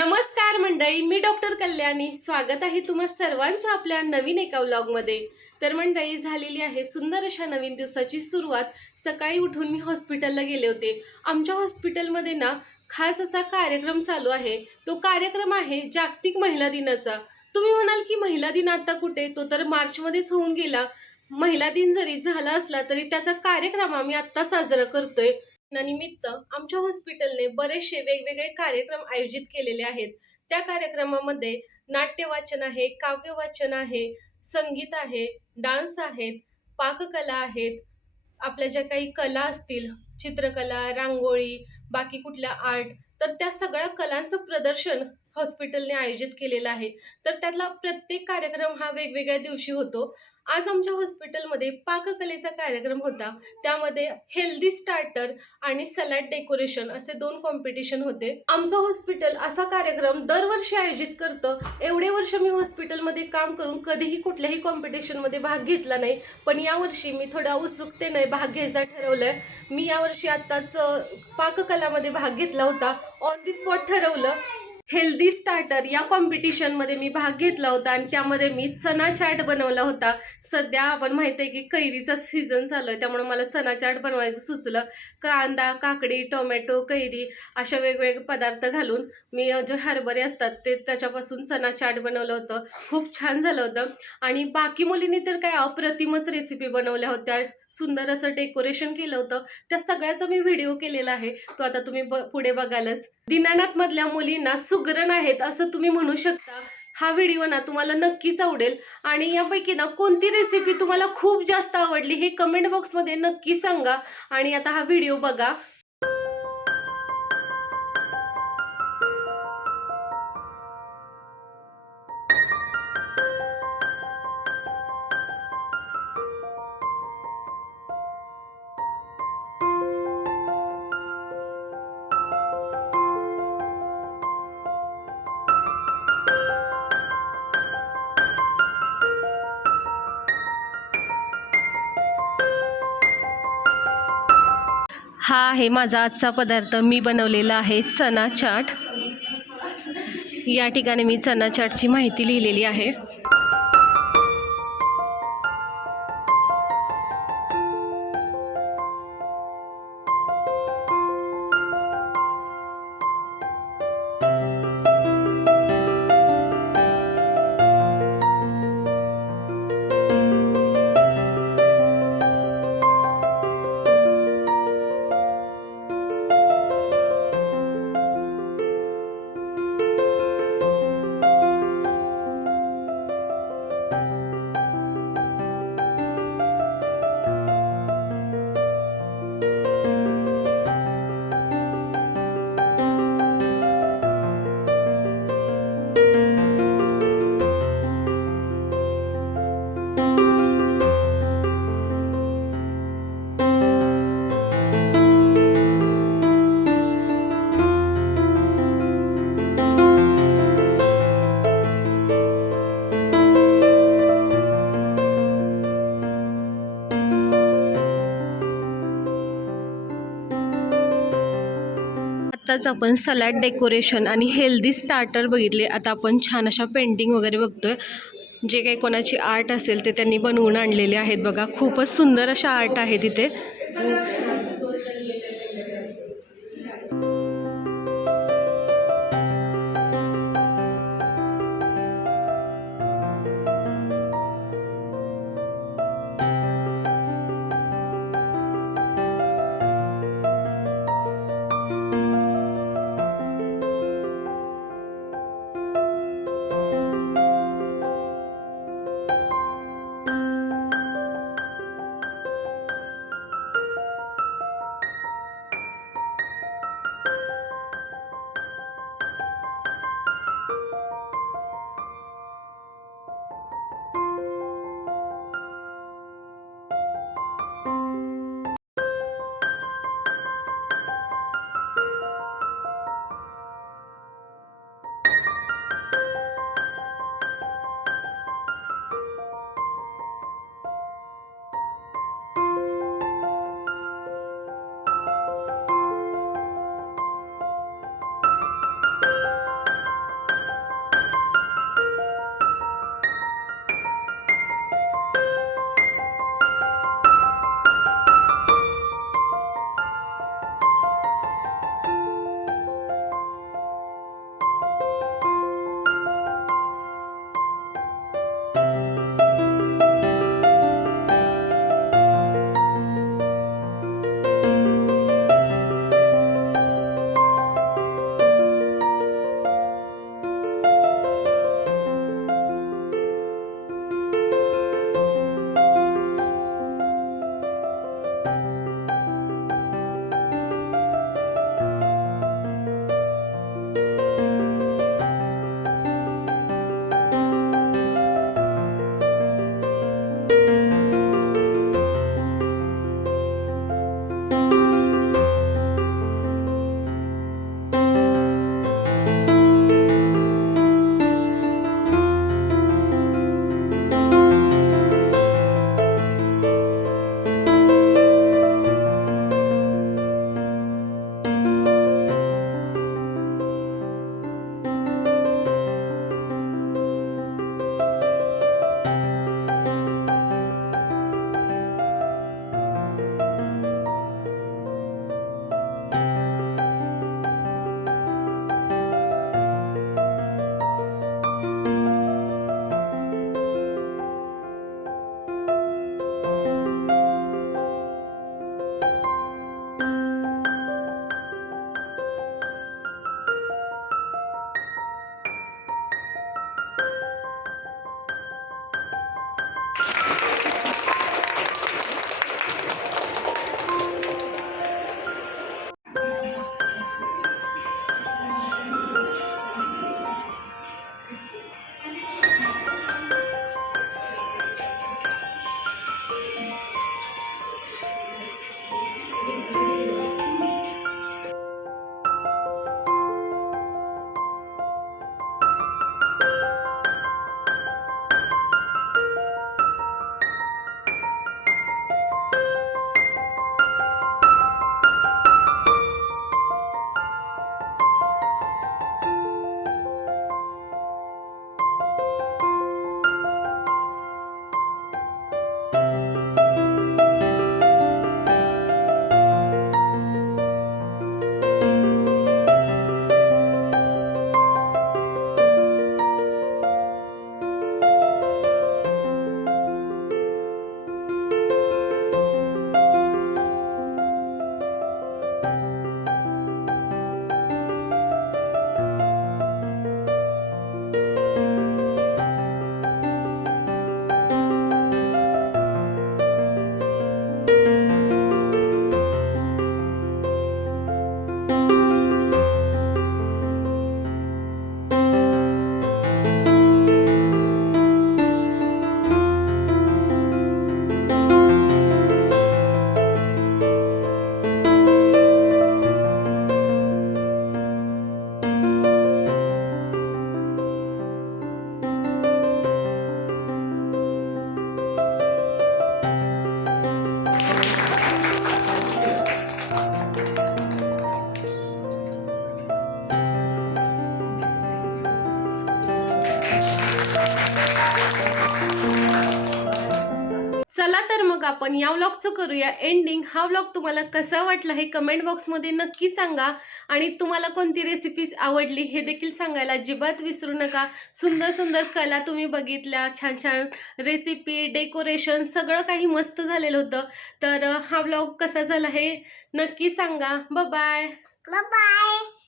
नमस्कार मंडळी, मी डॉक्टर कल्याणी. स्वागत आहे तुम्हा सर्वांचं आपल्या नवीन एका व्लॉगमध्ये. तर मंडळी, झालेली आहे सुंदर अशा नवीन दिवसाची सुरुवात. सकाळी उठून मी हॉस्पिटलला गेले होते. आमच्या हॉस्पिटलमध्ये ना खास असा कार्यक्रम चालू आहे. तो कार्यक्रम आहे जागतिक महिला दिनाचा. तुम्ही म्हणाल की महिला दिन आता कुठे? तो तर मार्चमध्येच होऊन गेला. महिला दिन जरी झाला असला तरी त्याचा कार्यक्रम आम्ही आत्ता साजरा करतोय. निमित्त आमच्या हॉस्पिटलने बरेचसे वेगवेगळे कार्यक्रम आयोजित केलेले आहेत. त्या कार्यक्रमामध्ये नाट्य वाचन आहे, काव्य वाचन आहे, संगीत आहे, डान्स आहेत, पाककला आहेत. आपल्या ज्या काही कला असतील, चित्रकला, रांगोळी, बाकी कुठल्या आर्ट, तर त्या सगळ्या कलांचं प्रदर्शन हॉस्पिटलने आयोजित केलेलं आहे. तर त्यातला प्रत्येक कार्यक्रम हा वेगवेगळ्या दिवशी होतो. आज आमच्या हॉस्पिटलमध्ये पाककलेचा कार्यक्रम होता. त्यामध्ये हेल्दी स्टार्टर आणि सलाड डेकोरेशन असे 2 कॉम्पिटिशन होते. आमचं हॉस्पिटल असा कार्यक्रम दरवर्षी आयोजित करतं. एवढे वर्ष मी हॉस्पिटलमध्ये काम करून कधीही कुठल्याही कॉम्पिटिशनमध्ये भाग घेतला नाही, पण यावर्षी मी थोड्या उत्सुकतेने भाग घ्यायचा ठरवलंय. मी यावर्षी आत्ताच पाककलामध्ये भाग घेतला होता. ऑन दी स्पॉट ठरवलं. हेल्दी स्टार्टर या कॉम्पिटिशनमध्ये मी भाग घेतला होता आणि त्यामध्ये मी चना चाट बनवला होता. सध्या आपण माहिती आहे की कैरीचा सीझन चालू आहे, त्यामुळे मला चना चाट बनवायचं सुचलं. कांदा, काकडी, टोमॅटो, कैरी अशा वेगवेगळे पदार्थ घालून मी जे हरभरे असतात ते त्याच्यापासून चना चाट बनवलं होतं. खूप छान झालं होतं. आणि बाकी मुलींनी तर काय अप्रतिमच रेसिपी बनवल्या होत्या. सुंदर असं डेकोरेशन केलं होतं. त्या सगळ्याचा मी व्हिडिओ केलेला आहे, तो आता तुम्ही पुढे बघालच. दीनानाथ मधल्या मुलींना सुगरण आहेत असं तुम्ही म्हणू शकता. हा व्हिडिओ ना तुम्हाला नक्कीच आवडेल. आणि यापैकी ना कोणती रेसिपी तुम्हाला खूप जास्त आवडली हे कमेंट बॉक्समध्ये नक्की सांगा. आणि आता हा व्हिडिओ बघा. हा आहे माझा आजचा पदार्थ. मी बनवलेला आहे चना चाट. या ठिकाणी मी चना चाटची माहिती लिहिलेली आहे. आत्ताच आपण सलाड डेकोरेशन आणि हेल्दी स्टार्टर बघितले. आता आपण छान अशा पेंटिंग वगैरे बघतोय. जे काही कोणाची आर्ट असेल ते त्यांनी बनवून आणलेले आहेत बघा. खूपच सुंदर अशा आर्ट आहे तिथे. चला तर मग आपण या व्लॉगचं करूया एंडिंग. हा व्लॉग तुम्हाला कसा वाटला हे कमेंट बॉक्समध्ये नक्की सांगा. आणि तुम्हाला कोणती रेसिपी आवडली हे देखील सांगायला अजिबात विसरू नका. सुंदर सुंदर कला तुम्ही बघितल्या, छान छान रेसिपी, डेकोरेशन सगळं काही मस्त झालेलं होतं. तर हा व्लॉग कसा झाला हे नक्की सांगा. Bye bye.